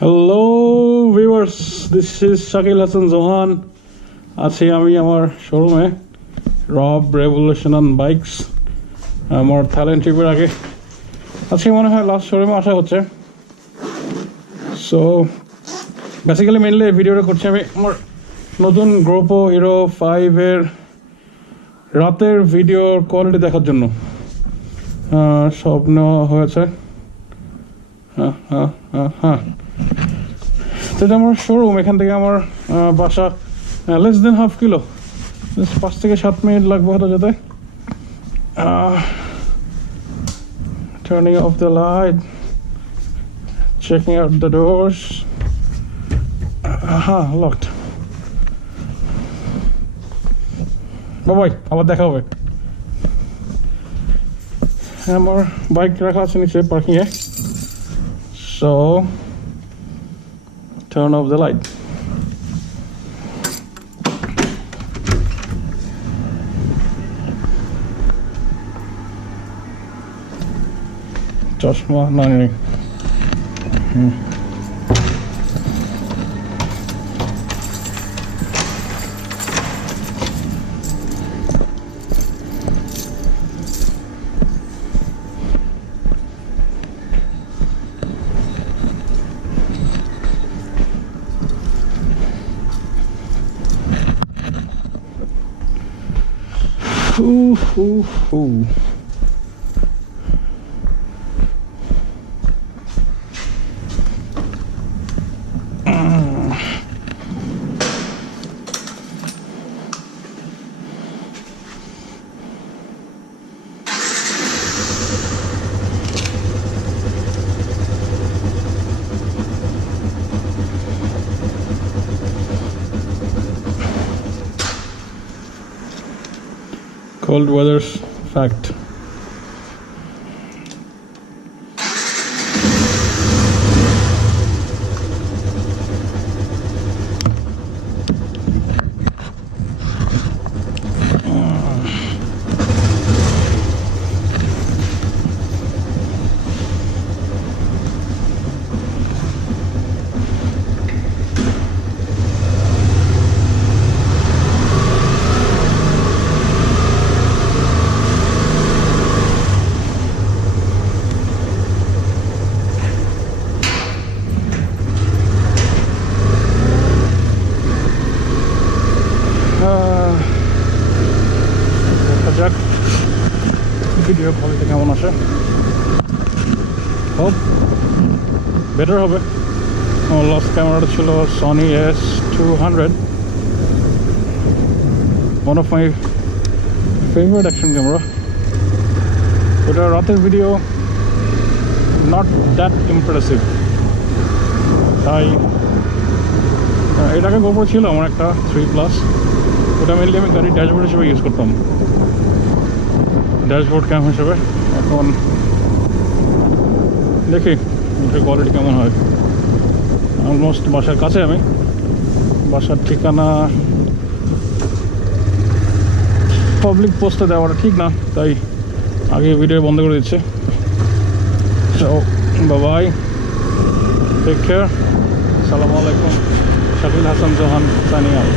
Hello viewers, this is Shakil Hassan Zohan. আছি আমি আমার শোরুমে রব রেভলিউশন অন বাইকস আমার থাইল্যান্ড ট্রিপের আগে আজকে মনে হয় লাস্ট শোরুমে আসা হচ্ছে। সো বেসিক্যালি মেনলি ভিডিওটা করছি আমি আমার নতুন GoPro Hero 5 এর রাতের ভিডিওর কোয়ালিটি দেখার জন্য সব নেওয়া হয়েছে। তো এটা আমার শোরুম, এখান থেকে আমার বাসা লেস দেন হাফ কিলো, 5 থেকে 7 মিনিট লাগবে হয়তো যেতে। Turning off the light, checking out the doors. Locked. বাবাই আবার দেখা হবে। আমার বাইক রাখা আছে নিচে পার্কিংয়ে। So turn off the light. চশমা না নেই। Cold weather's fact. Video quality কেমন আসে, হোপ বেটার হবে। আমার লাস্ট ক্যামেরাটা ছিল Sony S200, one of my favourite action camera. ওটা রাতের ভিডিও নট দ্যাট ইমপ্রেসিভ, তাই এর আগে GoPro ছিল আমার একটা 3+, ওটা মেনলি আমি গাড়ির ড্যাশবোর্ড হিসেবে ইউজ করতাম, ড্যাশবোর্ড ক্যাম হিসেবে। এখন দেখি এটার কোয়ালিটি কেমন হয়। অলমোস্ট বাসার কাছে, আমি বাসার ঠিকানা পাবলিক পোস্টে দেওয়াটা ঠিক না, তাই আগে ভিডিও বন্ধ করে দিচ্ছে। সো বাই, টেক কেয়ার, আসসালামু আলাইকুম। Shakil Hasan Johan signing out.